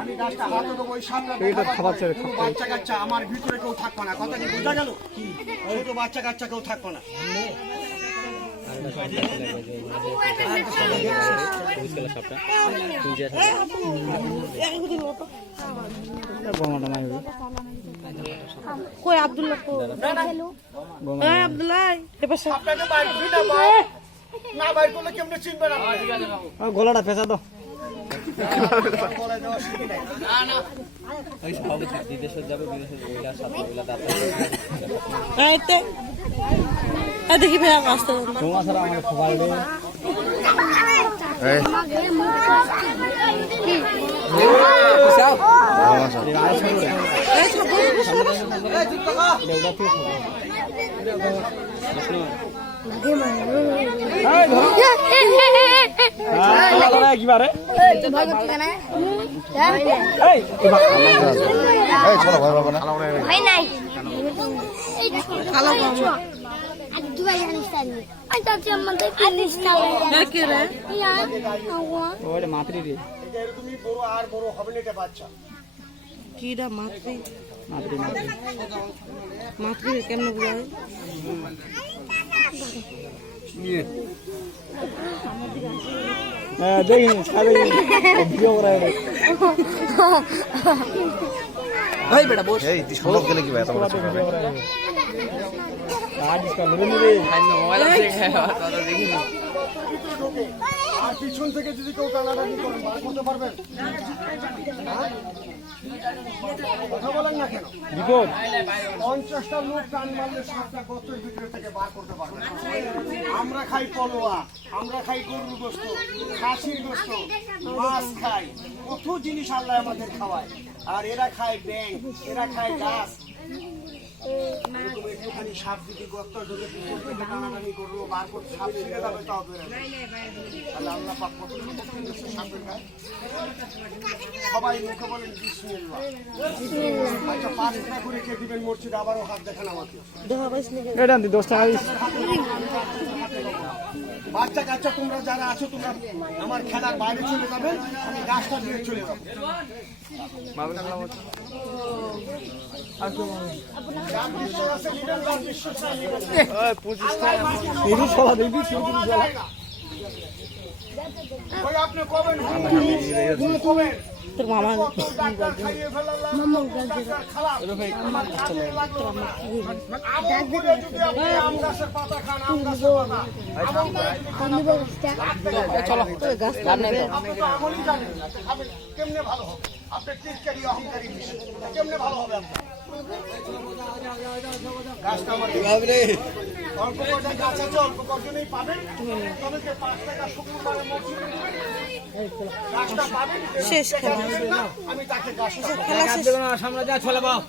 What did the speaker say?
আমি গাছটা হাতে দেবো ওই সামনে বাচ্চা কাচ্চা আমার ভিতরে কেউ থাকবে না, কথা কি বোঝা গেল? ছোট বাচ্চা কাচ্চা কেউ থাকবে না। কই আব্দুল্লাহ আব্দুল্লাহ না বাইর করলে কেমনে চিনবেন? গলাটা পেঁচা দাও। দেখি ভাই আসতে তোমার ছাড়া আমার খবর নেই। কিবারে মাতৃ রে তুমি বড় আর বড় হবে না এটা বাচ্চা। কিরা মাতৃ মাতৃ মাতৃ মাতৃ কেমন বুঝায়? দেখিন ভিডিও করা ভাই বেটা বস এই তুই সম্ভব গেলে কি ভাই এত বড় ছোট হবে আজ इसका মেরে রে ভাই মোবাইল দেখে কথা দেখি না আর পিছন থেকে যদি কেউ টানাটানি করেন বার করতে পারবেন? কথা বলেন না কেন? বিপদ 50টা লোক টান মারলে 7টা গর্তের ভিতরে থেকে বার করতে পারবেন। আমরা খাই পলোয়া, আমরা খাই গরুর গোশত, খাসির গোশত, মাছ খাই, কত জিনিস আল্লাহ আমাদের খাওয়ায়। আর এরা খায় ব্যাং, এরা খায় গাছ। একটুখানি সাপ যদি গর্ত ঢুকে পিছন থেকে টানাটানি করবো, বার করতে সাপ ছিঁড়ে যাবে, তাও বেরোবে। তাহলে আল্লাহ পাক কত শক্তি দিয়েছে সাপের গায়ে। সবাই মুখে বলেন বিসমিল্লাহ। আচ্ছা 5 টাকা করে কে দিবেন মসজিদে? আবারও হাত দেখান আমাকে। এটা 10 টাকা বাচ্চা কাচ্চা তোমরা যারা আছো তোমরা আমার খেলার বাইরে চলে যাবেন, আমি গাছটা দিয়ে চলে যাবো। আপনি কবেন তোর মামা কেমনে ভালো হবে? আপনার টিটকারি অহংকারী কেমনে ভালো হবে? গাছটা আমার অল্প কটা গাছ আছে, অল্প কজনেই পাবেন। তবে 5 টাকা শুক্রবারে মসজিদে গাছটা পাবেন, শেষ খেলা আমি তাকে গাছটা খেলা শেষ। সামনে যা চলে বাও